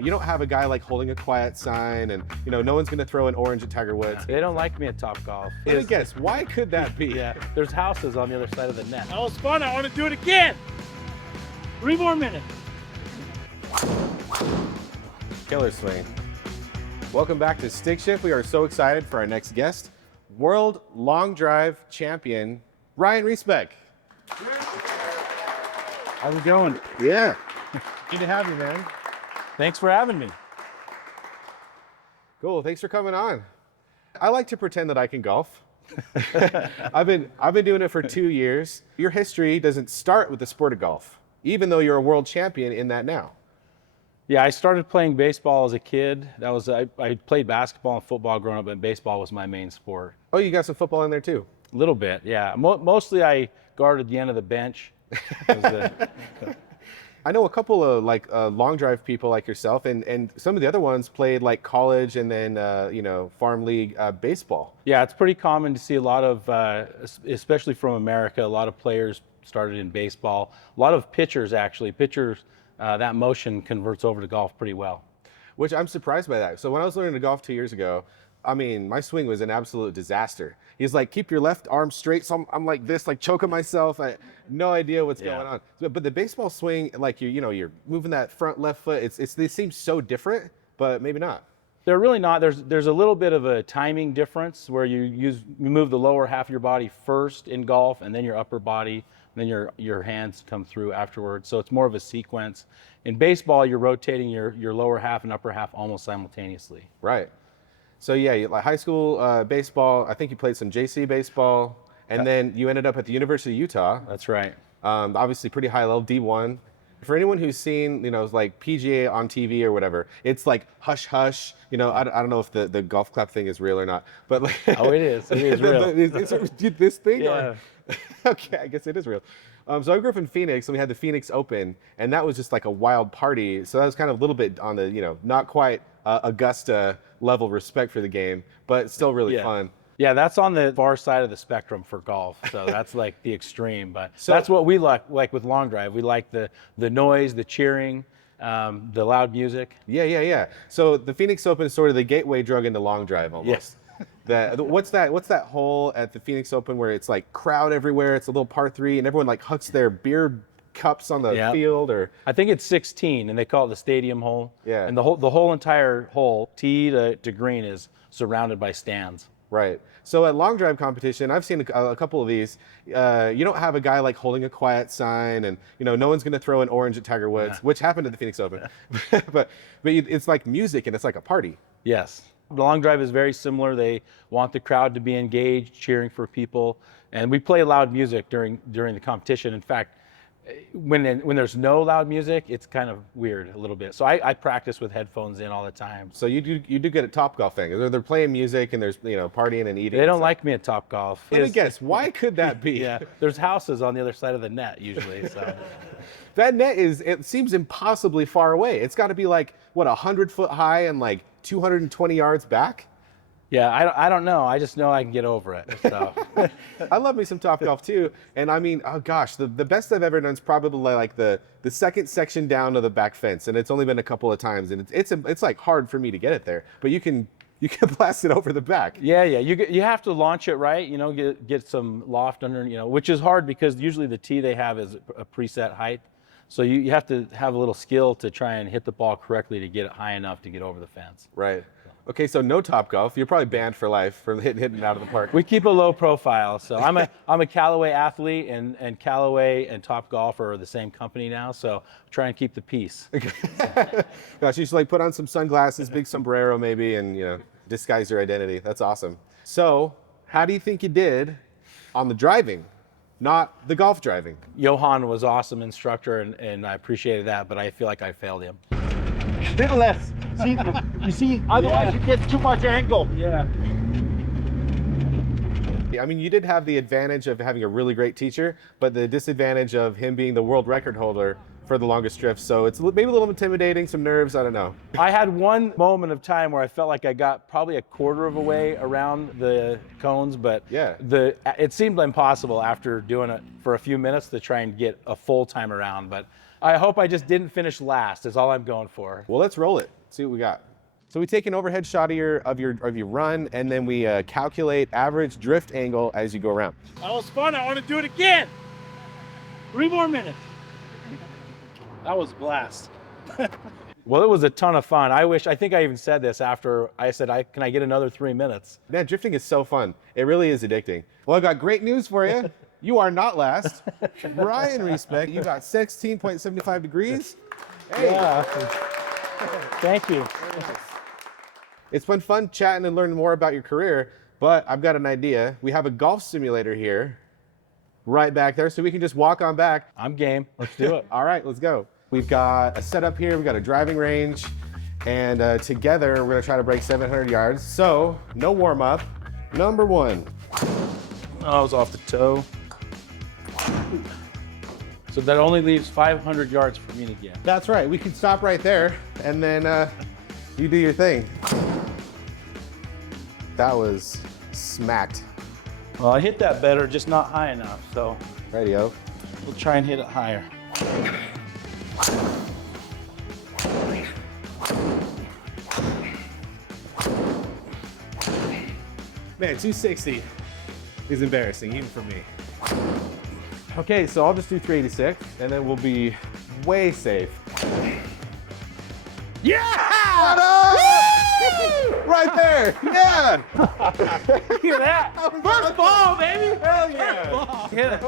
You don't have a guy like holding a quiet sign and, no one's going to throw an orange at Tiger Woods. They don't like me at TopGolf. Let me guess, why could that be? Yeah, there's houses on the other side of the net. That was fun. I want to do it again. 3 more minutes. Killer swing. Welcome back to Stickshift. We are so excited for our next guest, World Long Drive Champion, Ryan Reisbeck. How's it going? Yeah. Good to have you, man. Thanks for having me. Cool. Thanks for coming on. I like to pretend that I can golf. I've been doing it for 2 years. Your history doesn't start with the sport of golf, even though you're a world champion in that now. Yeah, I started playing baseball as a kid. I played basketball and football growing up, but baseball was my main sport. Oh, you got some football in there too? A little bit, yeah. Mostly I guarded the end of the bench. I know a couple of long drive people like yourself, and some of the other ones played like college and then farm league baseball. Yeah, it's pretty common to see a lot of, especially from America, a lot of players started in baseball. A lot of pitchers actually. That motion converts over to golf pretty well. Which I'm surprised by that. So when I was learning to golf 2 years ago, I mean, my swing was an absolute disaster. He's like, keep your left arm straight. So I'm like this, like choking myself. I no idea what's going on. But the baseball swing, like you're moving that front left foot. They seem so different, but maybe not. They're really not. There's a little bit of a timing difference where you move the lower half of your body first in golf, and then your upper body, and then your hands come through afterwards. So it's more of a sequence. In baseball, you're rotating your lower half and upper half almost simultaneously. Right. So yeah, like high school baseball, I think you played some JC baseball, and then you ended up at the University of Utah. That's right. Obviously pretty high level, D1. For anyone who's seen, like PGA on TV or whatever, it's like hush hush. I don't know if the golf clap thing is real or not, but like, oh, it is. It is real. This thing? Yeah. Okay, I guess it is real. So I grew up in Phoenix, and we had the Phoenix Open, and that was just like a wild party. So that was kind of a little bit on the, not quite Augusta level respect for the game, but still really fun. Yeah, that's on the far side of the spectrum for golf. So that's like the extreme, but that's what we like with long drive. We like the noise, the cheering, the loud music. Yeah. So the Phoenix Open is sort of the gateway drug into long drive almost. Yes. What's that hole at the Phoenix Open where it's like crowd everywhere? It's a little par 3, and everyone like hucks their beer cups on the field, or I think it's 16, and they call it the stadium hole. Yeah. And the whole entire hole, tee to green, is surrounded by stands. Right. So at long drive competition, I've seen a couple of these. You don't have a guy like holding a quiet sign, and no one's going to throw an orange at Tiger Woods, which happened at the Phoenix Open. but it's like music, and it's like a party. Yes. The long drive is very similar. They want the crowd to be engaged, cheering for people, and we play loud music during the competition. In fact, when there's no loud music, it's kind of weird a little bit. So I practice with headphones in all the time. So you do good at TopGolf thing. They're playing music, and there's partying and eating. They don't like me at TopGolf. Let me guess, why could that be? Yeah, there's houses on the other side of the net usually. So that net it seems impossibly far away. It's got to be like what, 100 foot high and like 220 yards back. Yeah, I don't know. I just know I can get over it. So. I love me some TopGolf too. And I mean, oh gosh, the best I've ever done is probably like the second section down to the back fence, and it's only been a couple of times, and it's like hard for me to get it there. But you can blast it over the back. Yeah. You have to launch it right. Get some loft under. Which is hard because usually the tee they have is a preset height. So you have to have a little skill to try and hit the ball correctly to get it high enough to get over the fence. Right. Okay, so no TopGolf. You're probably banned for life from hitting it out of the park. We keep a low profile. So I'm a Callaway athlete, and Callaway and TopGolf are the same company now. So try and keep the peace. Gosh, you should like put on some sunglasses, big sombrero maybe, and disguise your identity. That's awesome. So how do you think you did on the driving, not the golf driving? Johan was awesome instructor, and I appreciated that, but I feel like I failed him. Little less. See, otherwise you get too much angle. Yeah. I mean, you did have the advantage of having a really great teacher, but the disadvantage of him being the world record holder for the longest drift. So it's maybe a little intimidating, some nerves, I don't know. I had one moment of time where I felt like I got probably a quarter of a way around the cones, but it seemed impossible after doing it for a few minutes to try and get a full time around. But I hope I just didn't finish last. Is all I'm going for. Well, let's roll it. See what we got. So we take an overhead shot of your run, and then we calculate average drift angle as you go around. That was fun. I want to do it again. 3 more minutes. That was a blast. Well, it was a ton of fun. I think I even said this after I said, can I get another 3 minutes? Man, drifting is so fun. It really is addicting. Well, I got great news for you. You are not last. Brian Reisbeck, you got 16.75 degrees. Hey. Yeah. Thank you. It's been fun chatting and learning more about your career, but I've got an idea. We have a golf simulator here, right back there, so we can just walk on back. I'm game. Let's do it. All right, let's go. We've got a setup here. We've got a driving range, and together we're gonna try to break 700 yards. So, no warm up. Number 1. Oh, I was off the toe. So that only leaves 500 yards for me to get. That's right. We can stop right there, and then you do your thing. That was smacked. Well, I hit that better, just not high enough. So Radio. we'll try and hit it higher. Man, 260 is embarrassing, even for me. Okay, so I'll just do 386, and then we'll be way safe. Yeah! Right there! Yeah! Hear that? First ball, baby! Hell yeah! Hit it.